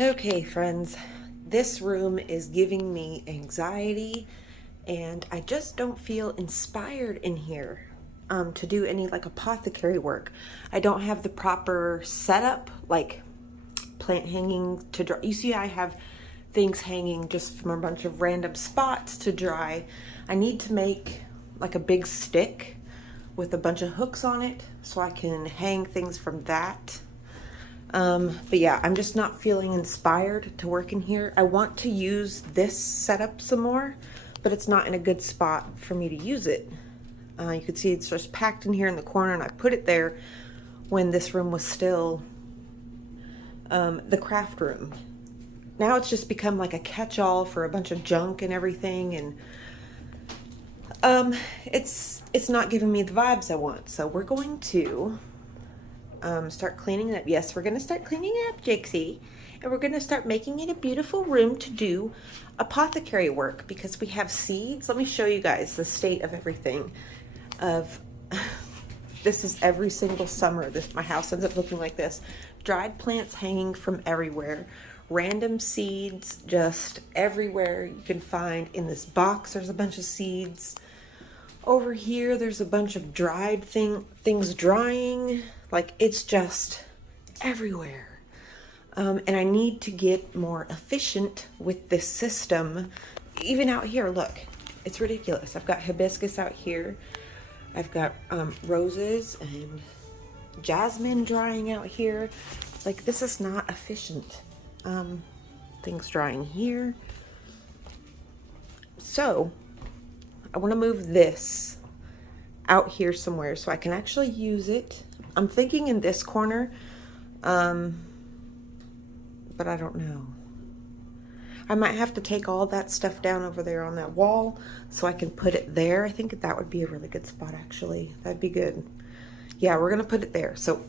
Okay, friends, this room is giving me anxiety and I just don't feel inspired in here to do any like apothecary work. I don't have the proper setup, like plant hanging to dry. You see, I have things hanging just from a bunch of random spots to dry. I need to make like a big stick with a bunch of hooks on it so I can hang things from that. But yeah, I'm just not feeling inspired to work in here. I want to use this setup some more, but it's not in a good spot for me to use it. You can see it's just packed in here in the corner, and I put it there when this room was still the craft room. Now it's just become like a catch-all for a bunch of junk and everything, and it's not giving me the vibes I want. So we're going to start cleaning it up. Yes, we're going to start cleaning it up, Jixie. And we're going to start making it a beautiful room to do apothecary work because we have seeds. Let me show you guys the state of everything. This is every single summer. My house ends up looking like this. Dried plants hanging from everywhere. Random seeds just everywhere you can find. In this box, there's a bunch of seeds. Over here, there's a bunch of dried things drying. Like, it's just everywhere. And I need to get more efficient with this system. Even out here, look, it's ridiculous. I've got hibiscus out here. I've got roses and jasmine drying out here. Like, this is not efficient. Things drying here. So, I want to move this out here somewhere so I can actually use it. I'm thinking in this corner, but I don't know. I might have to take all that stuff down over there on that wall so I can put it there. I think that would be a really good spot, actually. That'd be good. Yeah, we're gonna put it there. So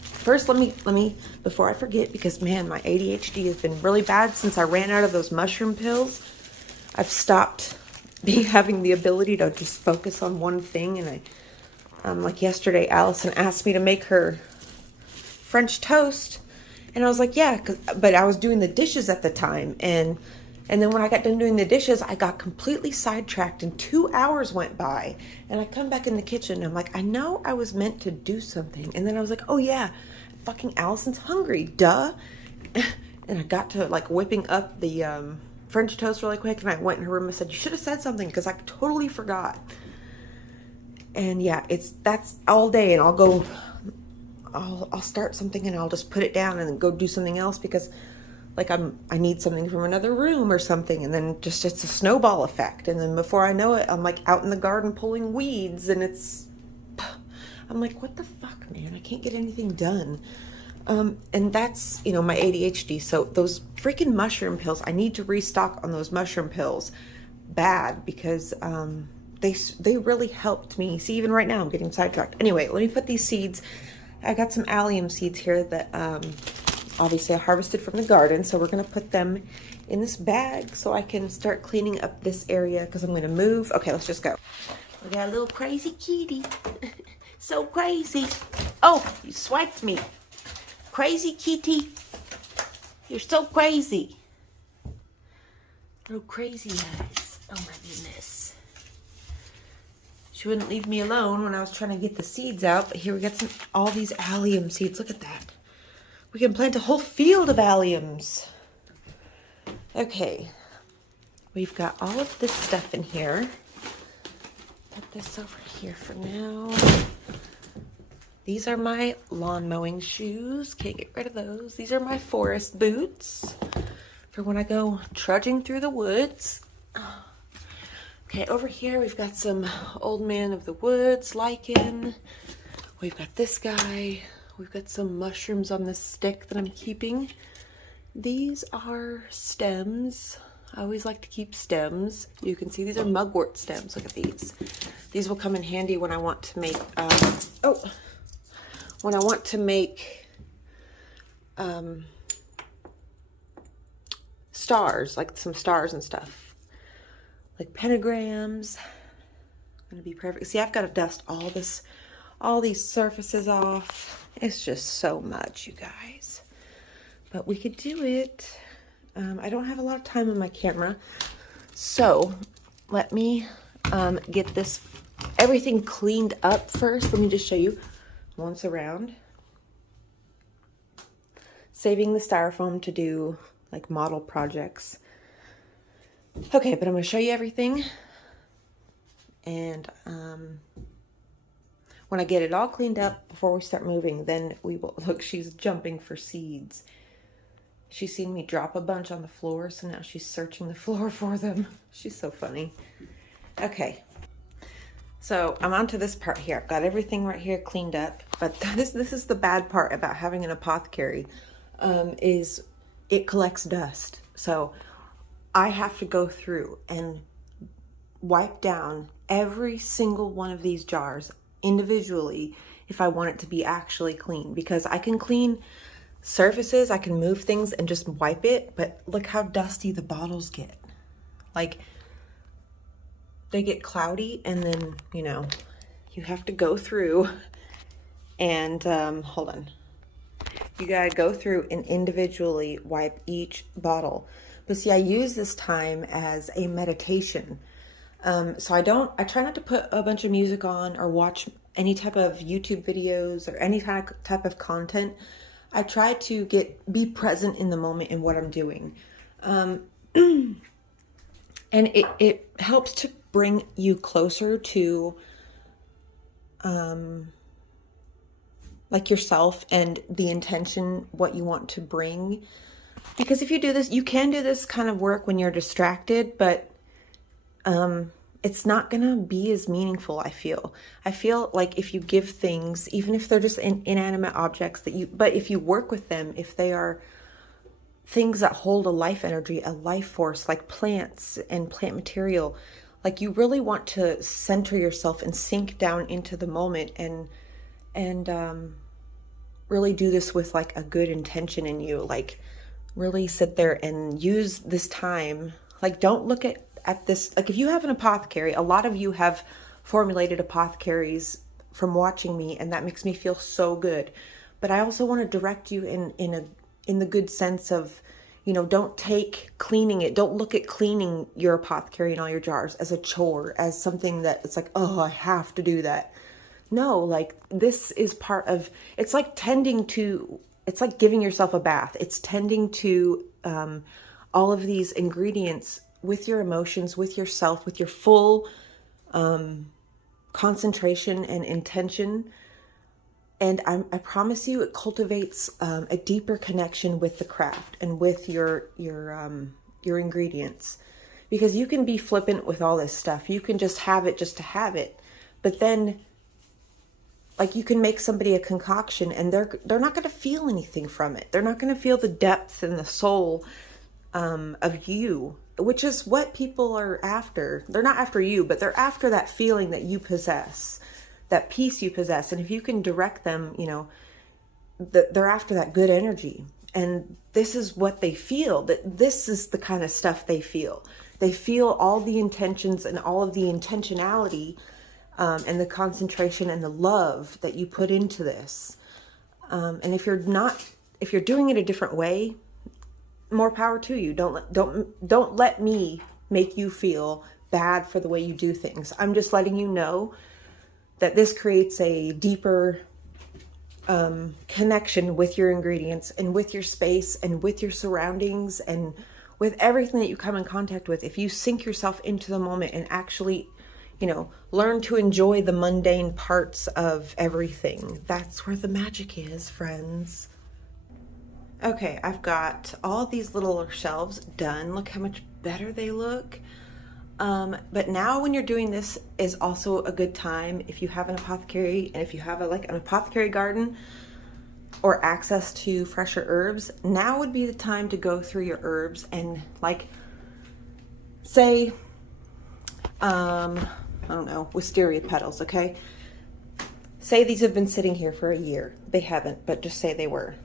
first, let me before I forget, because man, my ADHD has been really bad since I ran out of those mushroom pills. I've stopped having the ability to just focus on one thing, and like yesterday, Allison asked me to make her French toast, and I was like, yeah, but I was doing the dishes at the time, and then when I got done doing the dishes, I got completely sidetracked, and 2 hours went by, and I come back in the kitchen, and I'm like, I know I was meant to do something, and then I was like, oh yeah, fucking Allison's hungry, duh, and I got to like whipping up the French toast really quick, and I went in her room and said, you should have said something, because I totally forgot. And yeah, that's all day, and I'll start something and I'll just put it down and then go do something else because like I need something from another room or something, and then just it's a snowball effect, and then before I know it, I'm like out in the garden pulling weeds, and I'm like, what the fuck, man, I can't get anything done. And that's, you know, my ADHD. So those freaking mushroom pills, I need to restock on those mushroom pills bad, because they really helped me. See, even right now I'm getting sidetracked. Anyway, let me put these seeds. I got some allium seeds here that obviously I harvested from the garden, so we're gonna put them in this bag so I can start cleaning up this area because I'm gonna move. Okay, let's just go. We got a little crazy kitty. So crazy. Oh, you swiped me. Crazy kitty. You're so crazy. Little crazy eyes. Oh my goodness. She wouldn't leave me alone when I was trying to get the seeds out, but here we got all these allium seeds. Look at that. We can plant a whole field of alliums. Okay. We've got all of this stuff in here. Put this over here for now. These are my lawn mowing shoes. Can't get rid of those. These are my forest boots for when I go trudging through the woods. Okay, over here we've got some old man of the woods lichen. We've got this guy. We've got some mushrooms on this stick that I'm keeping. These are stems. I always like to keep stems. You can see these are mugwort stems. Look at these. These will come in handy when I want to make, when I want to make stars, like some stars and stuff. Like pentagrams. Gonna be perfect. See, I've got to dust all these surfaces off. It's just so much, you guys. but we could do it. I don't have a lot of time on my camera, so let me get this everything cleaned up first. Let me just show you once around. Saving the styrofoam to do like model projects. Okay, but I'm going to show you everything, and when I get it all cleaned up before we start moving, then we will. Look, she's jumping for seeds. She's seen me drop a bunch on the floor, so now she's searching the floor for them. She's so funny. Okay, so I'm on to this part here. I've got everything right here cleaned up, but this is the bad part about having an apothecary, is it collects dust. So I have to go through and wipe down every single one of these jars individually if I want it to be actually clean, because I can clean surfaces, I can move things and just wipe it, but look how dusty the bottles get. Like, they get cloudy, and then, you know, you have to go through and hold on, you gotta go through and individually wipe each bottle. But see, I use this time as a meditation. So I try not to put a bunch of music on or watch any type of YouTube videos or any type of content. I try to be present in the moment in what I'm doing. And it helps to bring you closer to like yourself and the intention, what you want to bring. Because if you do this, you can do this kind of work when you're distracted, but it's not gonna be as meaningful, I feel. I feel like if you give things, even if they're just inanimate objects but if you work with them, if they are things that hold a life energy, a life force, like plants and plant material, like you really want to center yourself and sink down into the moment and really do this with like a good intention in you. Like, really sit there and use this time. Like, don't look at this. Like, if you have an apothecary, a lot of you have formulated apothecaries from watching me, and that makes me feel so good. But I also want to direct you in the good sense of, you know, don't look at cleaning your apothecary and all your jars as a chore, as something that it's like, oh, I have to do that. No, like, this is part of, it's like it's like giving yourself a bath. It's tending to all of these ingredients with your emotions, with yourself, with your full concentration and intention. And I promise you, it cultivates a deeper connection with the craft and with your ingredients. Because you can be flippant with all this stuff. You can just have it just to have it. But then, like, you can make somebody a concoction and they're not going to feel anything from it. They're not going to feel the depth and the soul of you, which is what people are after. They're not after you, but they're after that feeling that you possess, that peace you possess. And if you can direct them, you know, they're after that good energy. And this is what they feel. That this is the kind of stuff they feel. They feel all the intentions and all of the intentionality and the concentration and the love that you put into this. And if you're doing it a different way, more power to you. Don't let me make you feel bad for the way you do things. I'm just letting you know that this creates a deeper connection with your ingredients and with your space and with your surroundings and with everything that you come in contact with. If you sink yourself into the moment and actually, you know, learn to enjoy the mundane parts of everything, that's where the magic is, friends. Okay, I've got all these little shelves done. Look how much better they look. But now when you're doing this is also a good time, if you have an apothecary and if you have an apothecary garden or access to fresher herbs, now would be the time to go through your herbs and, like, say, I don't know, wisteria petals, okay? Say these have been sitting here for a year. They haven't, but just say they were.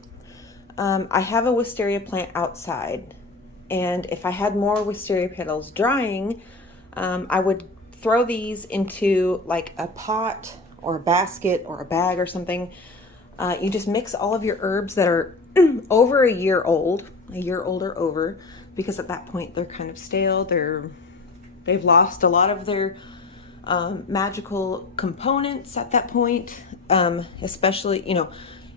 I have a wisteria plant outside, and if I had more wisteria petals drying, I would throw these into like a pot or a basket or a bag or something. You just mix all of your herbs that are over a year old or over, because at that point they're kind of stale. They've lost a lot of their magical components at that point, especially, you know,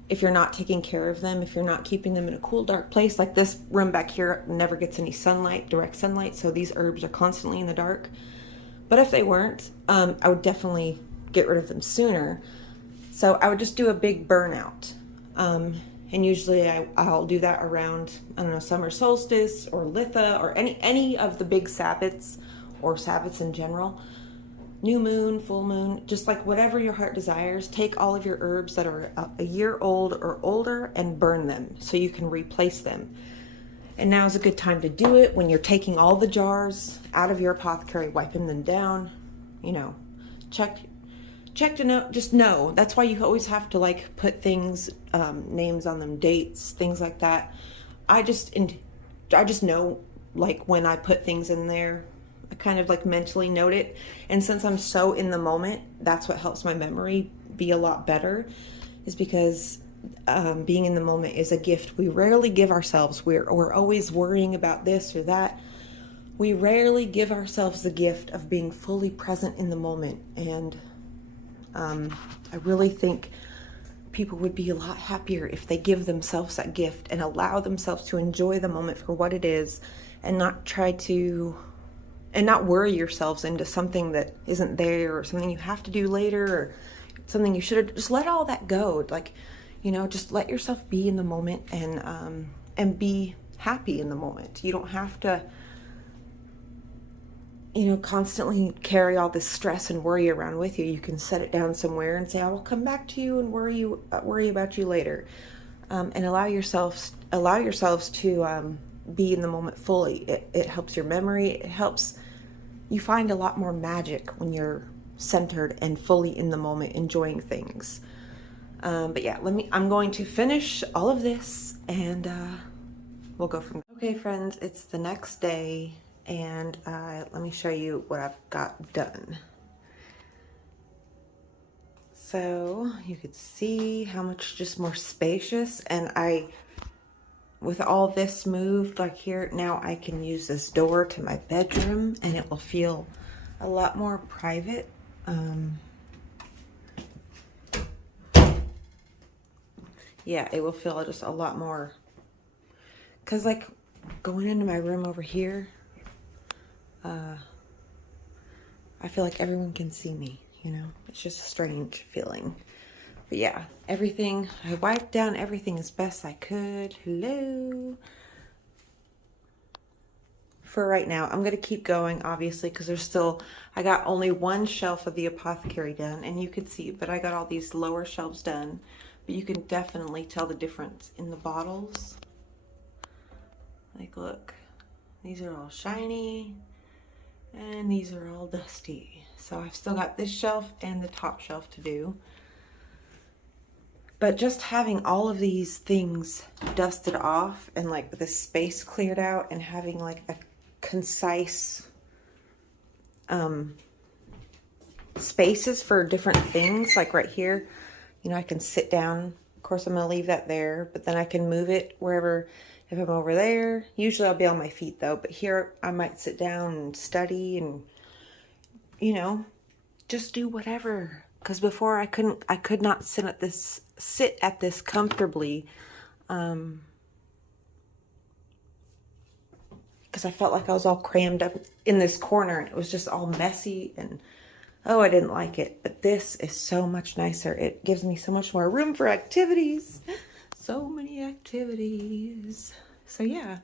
if you're not taking care of them, if you're not keeping them in a cool, dark place. Like this room back here never gets any sunlight, direct sunlight, so these herbs are constantly in the dark. But if they weren't, I would definitely get rid of them sooner. So I would just do a big burnout. And usually I'll do that around, I don't know, summer solstice or Litha or any of the big Sabbats or Sabbats in general. New moon, full moon, just like whatever your heart desires. Take all of your herbs that are a year old or older and burn them so you can replace them. And now is a good time to do it when you're taking all the jars out of your apothecary, wiping them down, you know, check to know, just know. That's why you always have to like put things, names on them, dates, things like that. I just know, like, when I put things in there, I kind of like mentally note it. And since I'm so in the moment, that's what helps my memory be a lot better, is because being in the moment is a gift we rarely give ourselves. We're always worrying about this or that. We rarely give ourselves the gift of being fully present in the moment. And I really think people would be a lot happier if they give themselves that gift and allow themselves to enjoy the moment for what it is, and not not worry yourselves into something that isn't there, or something you have to do later, or something you should have. Just let all that go. Like, you know, just let yourself be in the moment and be happy in the moment. You don't have to, you know, constantly carry all this stress and worry around with you. You can set it down somewhere and say, I will come back to you and worry about you later. And allow yourselves to be in the moment fully. It helps your memory. It helps you find a lot more magic when you're centered and fully in the moment, enjoying things. But yeah, I'm going to finish all of this and we'll go from there. Okay, friends, it's the next day, and let me show you what I've got done. So you could see how much just more spacious, and with all this moved, like here, now I can use this door to my bedroom and it will feel a lot more private. Yeah, it will feel just a lot more, because like going into my room over here, I feel like everyone can see me, you know? It's just a strange feeling. But yeah, everything, I wiped down everything as best I could. Hello. For right now, I'm going to keep going, obviously, because I got only one shelf of the apothecary done, and you can see, but I got all these lower shelves done. But you can definitely tell the difference in the bottles. Like, look, these are all shiny, and these are all dusty. So I've still got this shelf and the top shelf to do. But just having all of these things dusted off and like the space cleared out and having like a concise spaces for different things, like right here, you know, I can sit down. Of course, I'm going to leave that there, but then I can move it wherever. If I'm over there, usually I'll be on my feet though, but here I might sit down and study and, you know, just do whatever. Because before I could not sit at this comfortably, because I felt like I was all crammed up in this corner and it was just all messy, and oh, I didn't like it. But this is so much nicer. It gives me so much more room for activities. So many activities. So yeah,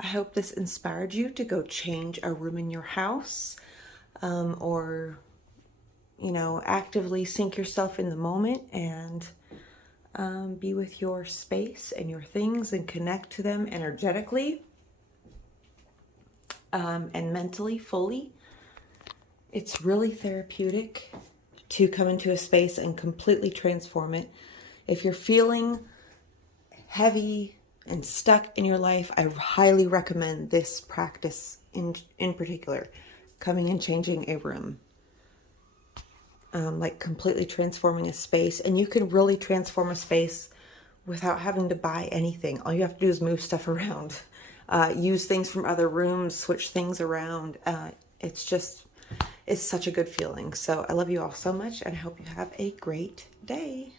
I hope this inspired you to go change a room in your house, or, you know, actively sink yourself in the moment and be with your space and your things and connect to them energetically and mentally fully. It's really therapeutic to come into a space and completely transform it. If you're feeling heavy and stuck in your life, I highly recommend this practice in particular, coming and changing a room. Like completely transforming a space. And you can really transform a space without having to buy anything. All you have to do is move stuff around, use things from other rooms, switch things around. It's such a good feeling. So I love you all so much, and I hope you have a great day.